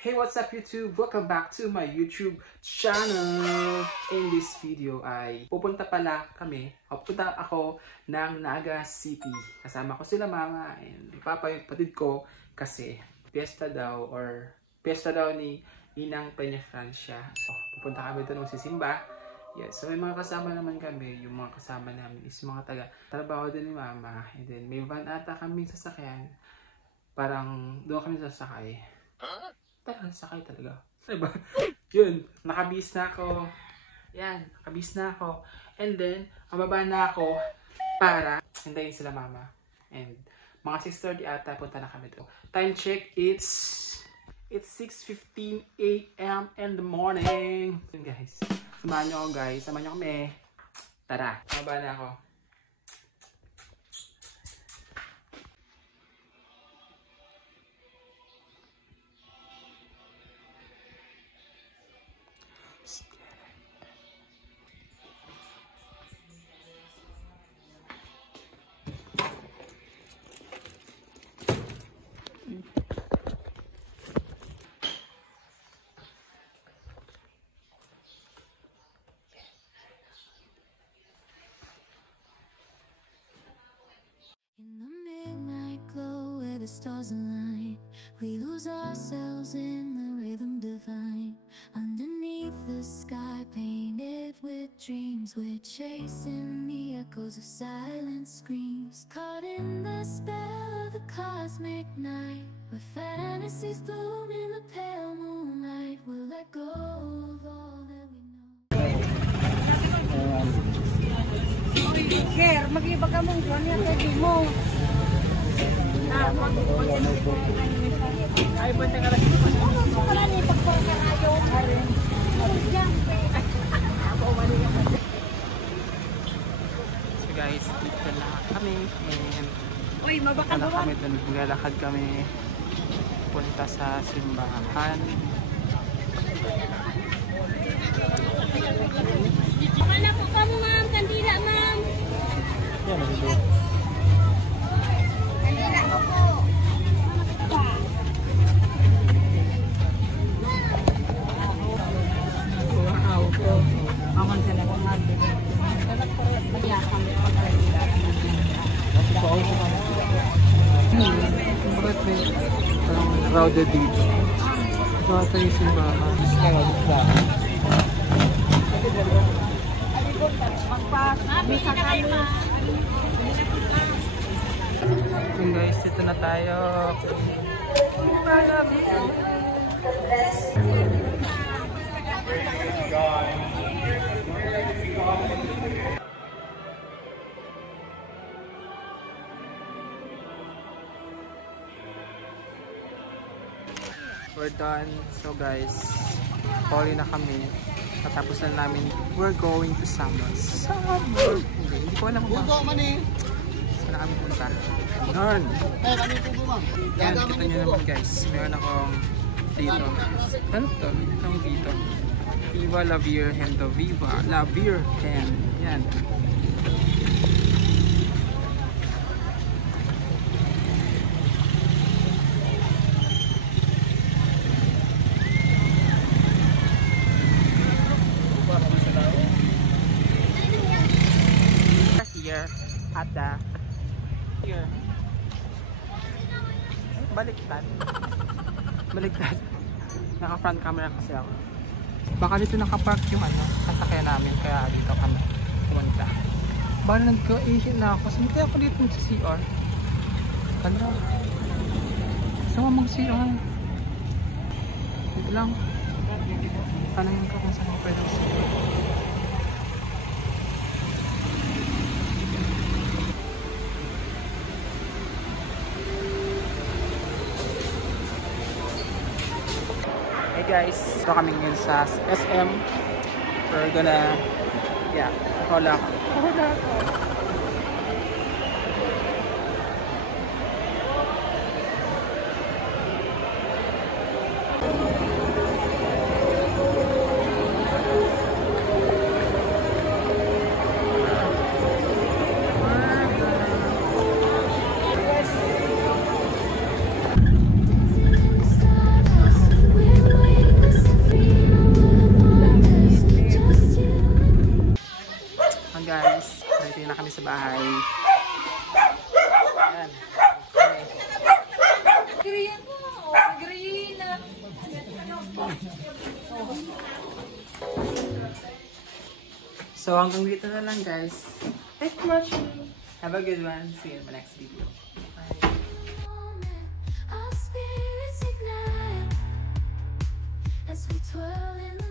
Hey, what's up YouTube? Welcome back to my YouTube channel. In this video ay pupunta ako ng Naga City. Kasama ko sila mama and papa yung patid ko kasi piyesta daw ni Inang Peña Francia. So, pupunta kami doon magsisimba. Yes, so may mga kasama naman kami. Yung mga kasama namin is mga taga-trabaho din ni mama. And then may van ata kaming sasakyan. Parang doon kami sasakay. Talagang sakay talaga. Diba? Yun, nakabis na ako. Yan, nakabis na ako. And then, mababa na ako para hintayin sila mama. And mga 6:30 ata, punta na kami doon. Time check, it's 6:15 AM in the morning. Yun guys, samahan nyo ako guys. Samahan nyo kami. Tara, mababa na ako. In the midnight glow where the stars align, we lose ourselves in the rhythm divine. Underneath the sky painted with dreams, we're chasing the echoes of silent screams. Caught in the spell of the cosmic night, where fantasies bloom in the pale moonlight. We'll let go of all that we know. Sir, mag-iba ka mong buwan yan sa di mo. Ay, buwan na alas. Ano pala ni pagpara ka ayaw? So guys, dito na kami. And Uy, mabaka na naman. kami doon. Naglalakad kami punta sa simbahan. Baka na po ka mo, ma'am. Kandila, ma'am. Yan, nandito. Kandila ko po. Wow po. Aman sila kong nagbibig. Magyakang pagkakila. Bakit may parang crowded dito? Bakit yung simbahan? Magpa-misa kayo. So guys, dito na tayo. We're done. So guys, pauwi na kami. Patapos na namin. We're going to Summer. Hindi ko alam kung saan kami punta. Norn! Yan, kita nyo naman guys. Meron akong dito. Ano to? Itong dito. Viva la Virgen do Viva la Virgen. Yan. Here at the here. Baliktad. Naka front camera kasi ako. Baka dito nakapark yung sasakyan namin kaya dito kami pumunta. Baka nagka-ihi na ako. Sumiti ako dito sa CR. Ano? Gusto mo mag-CR? Dito lang. Tanangin ko kung saan mo pwede mag-CR. Hey guys, so kami ngayon sa SM. We're gonna, wala ako. Dancing in the stardust, we're kami sa bahay. Ayan. Okay. Green mo. Green. So, hanggang dito na lang, guys. Thank you much. Have a good one. See you in my next video. Bye. Our spirits ignite as we twirl in the